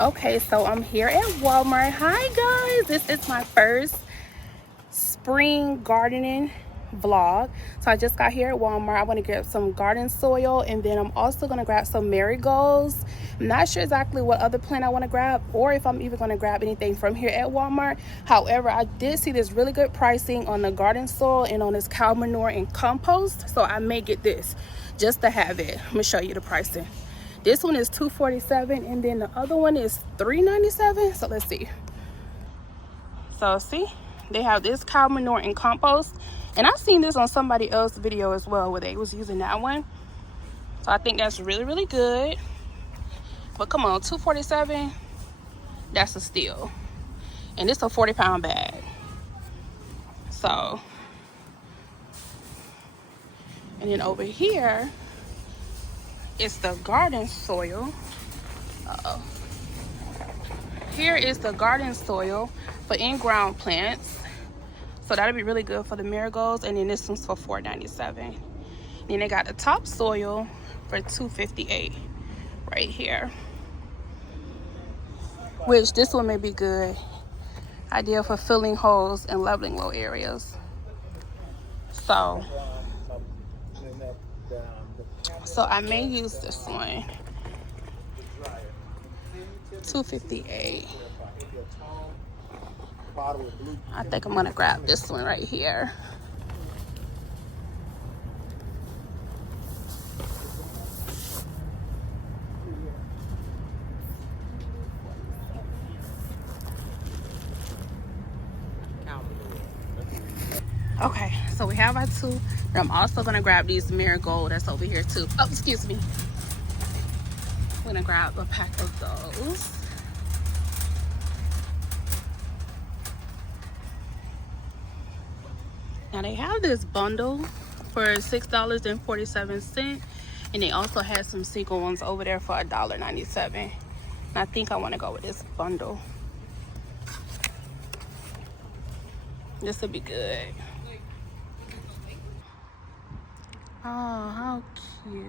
Okay, so I'm here at Walmart. Hi guys, this is my first spring gardening vlog. So I just got here at Walmart. I want to get some garden soil, and then I'm also going to grab some marigolds. I'm not sure exactly what other plant I want to grab, or if I'm even going to grab anything from here at Walmart. However, I did see this really good pricing on the garden soil and on this cow manure and compost, so I may get this just to have it. I'm gonna show you the pricing. This one is $2.47, and then the other one is $3.97. So let's see. So see, they have this cow manure and compost, and I've seen this on somebody else's video as well where they was using that one. So I think that's really good. But come on, $2.47, that's a steal. And it's a 40-pound bag. So, and then over here is the garden soil. Here is the garden soil for in-ground plants. So that'll be really good for the marigolds. And then this one's for $4.97. Then they got the topsoil for $2.58 right here. Which this one may be good. Ideal for filling holes and leveling low areas. So I may use this one. $2.58. I think I'm gonna grab this one right here. Okay, so we have our two, and I'm also gonna grab these marigold that's over here too. Oh, excuse me. I'm gonna grab a pack of those. Now they have this bundle for $6.47, and they also had some single ones over there for $1.97. And I think I want to go with this bundle. This will be good. Oh, how cute.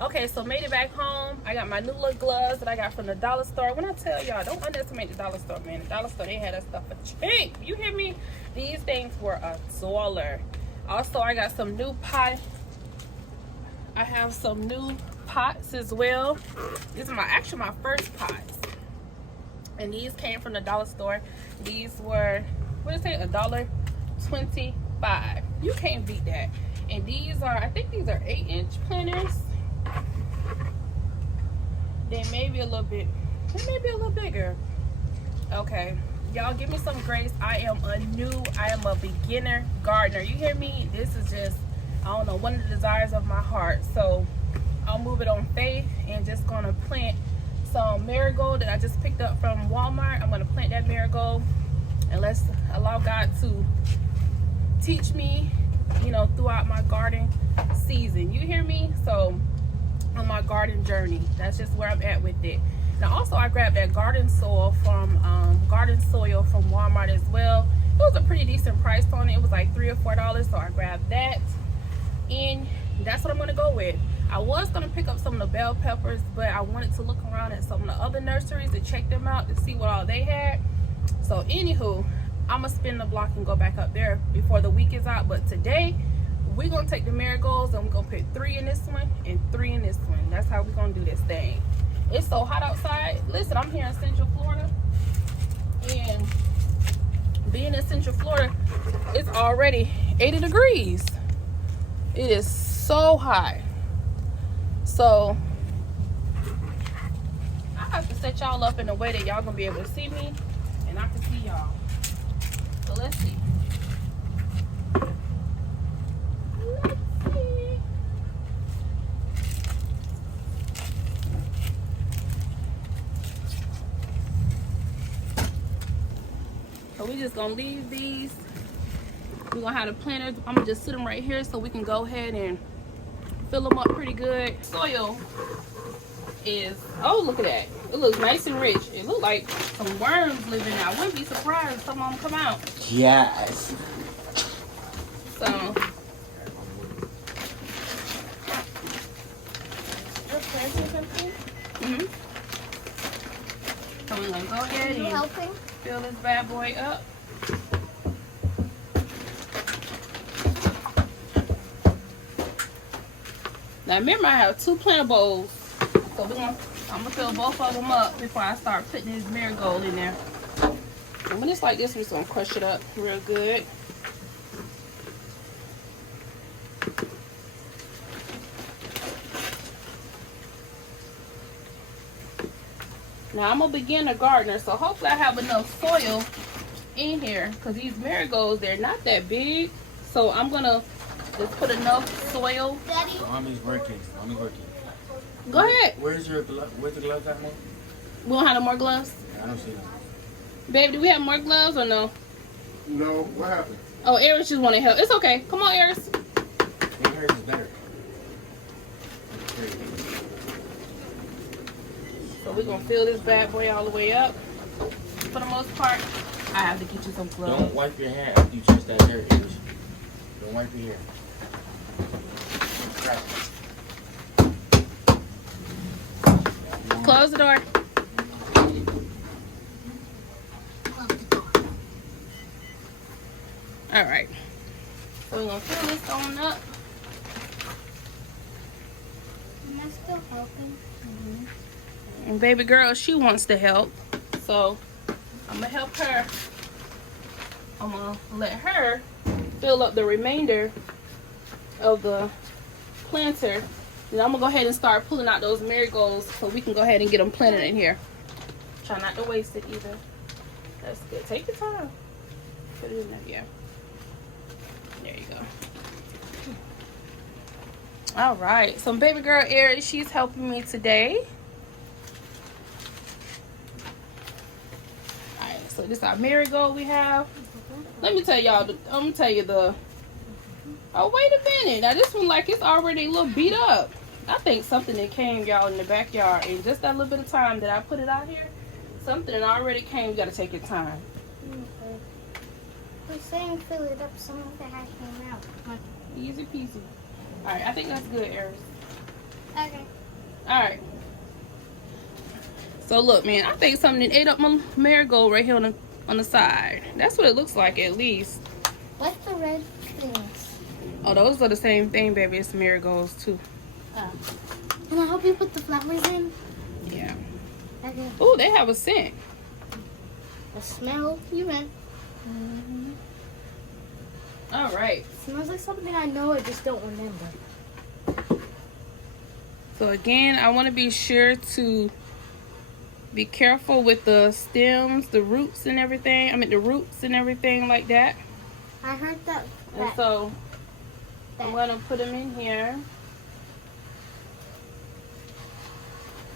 Okay, so made it back home. I got my new little gloves that I got from the dollar store. When I tell y'all, don't underestimate the dollar store, man. The dollar store, they had that stuff for cheap. You hear me? These things were $1. Also, I got some new pot. I have some new pots as well. This is actually my first pots. And these came from the dollar store. These were, what did it say, $1.25. You can't beat that. And these are, I think these are 8-inch planters. They may be a little bit, they may be a little bigger. Okay, y'all give me some grace. I am a beginner gardener. You hear me? This is just, I don't know, one of the desires of my heart. So I'll move it on faith and just gonna plant some marigold that I just picked up from Walmart. I'm gonna plant that marigold and let's allow God to teach me, you know, throughout my garden season. You hear me? So on my garden journey, that's just where I'm at with it. Now also I grabbed that garden soil from Walmart as well. It was a pretty decent price on it. It was like $3 or $4, so I grabbed that, and that's what I'm gonna go with. I was gonna pick up some of the bell peppers, but I wanted to look around at some of the other nurseries to check them out to see what all they had. So anywho, I'm gonna spin the block and go back up there before the week is out. But today we're gonna take the marigolds and we're gonna put 3 in this one and 3 in this one. That's how we're gonna do this thing. It's so hot outside. Listen, I'm here in Central Florida, and being in Central Florida, it's already 80 degrees. It is so hot. So I have to set y'all up in a way that y'all gonna be able to see me and I can see y'all. So let's see. just gonna leave these. We're gonna have the planters. I'm gonna just sit them right here so we can go ahead and fill them up pretty good. Soil is, oh, look at that. It looks nice and rich. It looks like some worms living there. I wouldn't be surprised if some of them come out. Yes. So, so we're gonna go ahead and fill this bad boy up. Now remember, I have 2 planter bowls, so I'm gonna fill both of them up before I start putting this marigold in there. And when it's like this, we're just gonna crush it up real good. Now I'm a beginner gardener, so hopefully I have enough soil in here, because these marigolds, they're not that big. So I'm gonna just put enough soil. Daddy. Mommy's working. Mommy's working. Go ahead. Where's the gloves at, Mom? We don't have no more gloves? I don't see them. Babe, do we have more gloves or no? No, what happened? Oh, Eris just wanted help. It's okay. Come on, Eris. I think hers is better. So we're gonna fill this bad boy all the way up. For the most part, I have to get you some gloves. Don't wipe your hand after you touch that dirt, Eris. Don't wipe your hair. Close the door. All right. So we're gonna fill this on up. Am I still helping? And baby girl, she wants to help. So I'm gonna help her. I'm gonna let her fill up the remainder of the planter. And I'm gonna go ahead and start pulling out those marigolds so we can go ahead and get them planted in here. Try not to waste it either. That's good. Take your time. Put it in there. Yeah. There you go. All right. So baby girl Erin, she's helping me today. All right. So this is our marigold we have. Let me tell y'all. I'm gonna tell you the. Oh wait a minute. Now this one like it's already a little beat up. I think something that came y'all in the backyard, and just that little bit of time that I put it out here, something that already came. You gotta take your time. Okay. We're saying fill it up. Some of it has came out. Easy peasy. All right, I think that's good, Eris. Okay. All right. So look, man, I think something ate up my marigold right here on the side. That's what it looks like, at least. What's the red things? Oh, those are the same thing, baby. It's marigolds too. Oh. Can I help you put the flowers in? Yeah. Okay. Oh, they have a scent. The smell, you meant. All right. Smells like something I know, I just don't remember. So again, I want to be sure to be careful with the stems, the roots and everything. I mean the roots and everything like that. I heard that. And so I'm going to put them in here.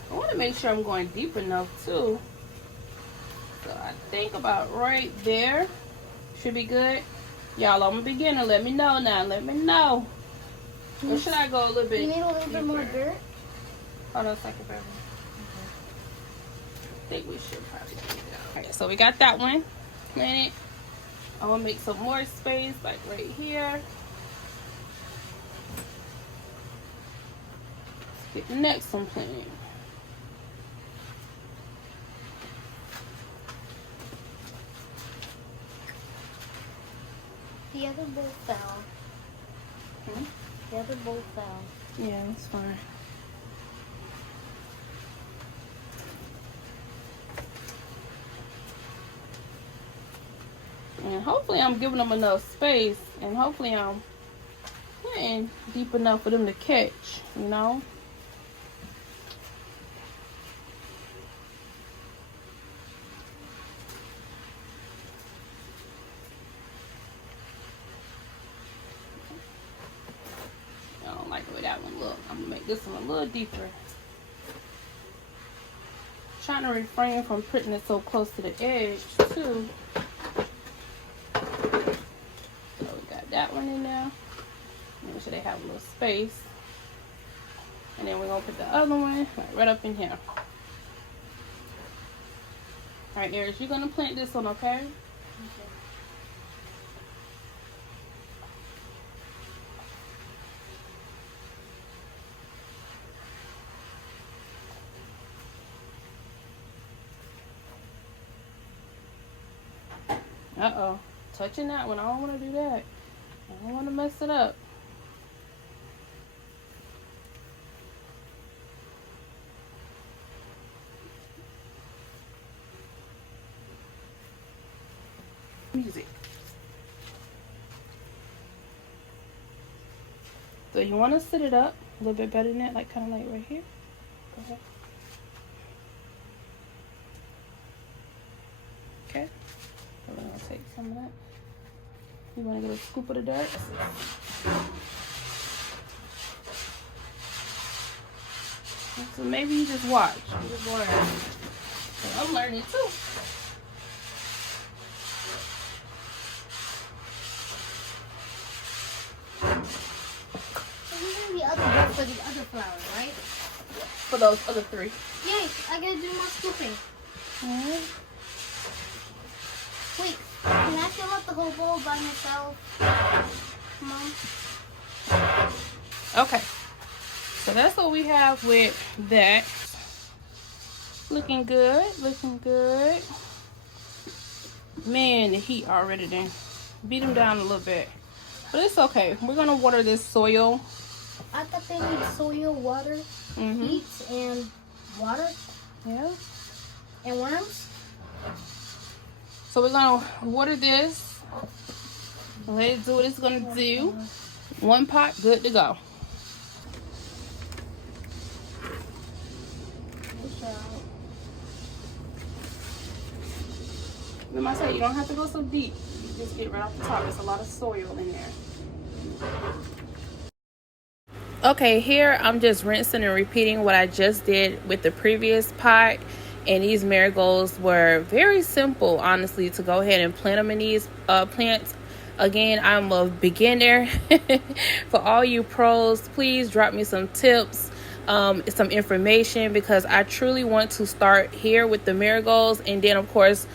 I want to make sure I'm going deep enough too. So I think about right there. Should be good. Y'all, I'm a beginner. Let me know now. Let me know. Or should I go a little bit You need a little deeper? bit more dirt? Hold on a second, baby. I think we should probably do that. Alright, so we got that one planted. I'm going to make some more space, like right here. Let's get the next one planted. The other bowl fell. The other bowl fell. Yeah, that's fine. And hopefully I'm giving them enough space, and hopefully I'm planting deep enough for them to catch, you know. I don't like the way that one look. I'm gonna make this one a little deeper. Trying to refrain from putting it so close to the edge too. that one in there. Make sure they have a little space. And then we're going to put the other one right up in here. Alright, Aries, you're going to plant this one, okay? Uh-oh. Touching that one. I don't want to do that. I don't want to mess it up. Music. So you want to sit it up a little bit better than that, like kind of like right here. Go ahead. Okay. We're gonna take some of that. You want to get a scoop of the dirt? So maybe you just watch. You just learn. I'm learning too. The other one for the other flower, right? For those other three. Yay, I gotta do more scooping. Alright. Wait, can I fill up the whole bowl by myself, Mom? Okay. So that's what we have with that. Looking good, looking good. Man, the heat already done beat them down a little bit. But it's okay. We're gonna water this soil. I thought they need soil, water, heat, and water. Yeah. And worms. So we're gonna water this. Let it do what it's gonna do. One pot, good to go. Remember I said you don't have to go so deep. You just get right off the top. There's a lot of soil in there. Okay, here I'm just rinsing and repeating what I just did with the previous pot. And these marigolds were very simple, honestly, to go ahead and plant them in these plants. Again, I'm a beginner. For all you pros, please drop me some tips, some information, because I truly want to start here with the marigolds, and then of course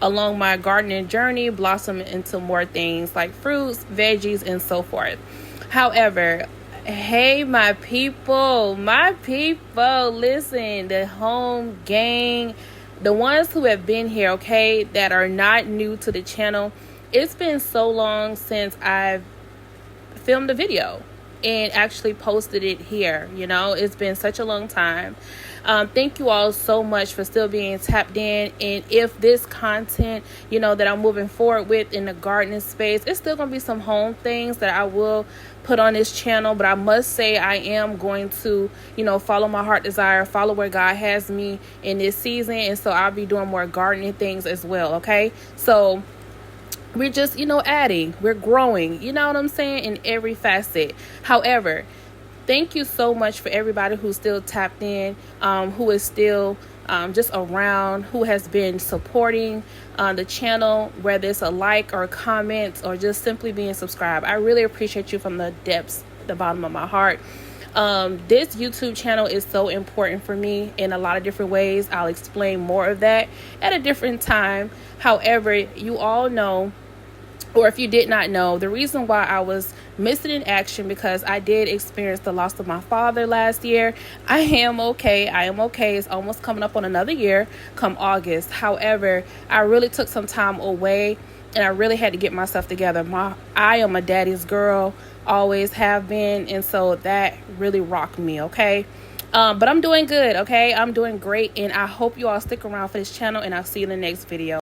along my gardening journey blossom into more things like fruits, veggies, and so forth. However, hey my people, listen, the home gang, the ones who have been here, okay, that are not new to the channel. It's been so long since I've filmed a video and actually posted it here. You know, it's been such a long time. Thank you all so much for still being tapped in. And if this content, you know, that I'm moving forward with in the gardening space, it's still gonna be some home things that I will put on this channel. But I must say I am going to, you know, follow my heart desire, follow where God has me in this season. And so I'll be doing more gardening things as well. Okay, so we're just, you know, adding, we're growing, you know what I'm saying, in every facet. However, thank you so much for everybody who's still tapped in, who is still just around, who has been supporting the channel, whether it's a like or a comment or just simply being subscribed. I really appreciate you from the depths, the bottom of my heart. This YouTube channel is so important for me in a lot of different ways. I'll explain more of that at a different time. However, you all know, or if you did not know, the reason why I was missing in action, because I did experience the loss of my father last year. I am okay. It's almost coming up on another year come August. However, I really took some time away and I really had to get myself together. I am a daddy's girl, always have been, and so that really rocked me, okay? But I'm doing good, okay? I'm doing great, and I hope you all stick around for this channel, and I'll see you in the next video.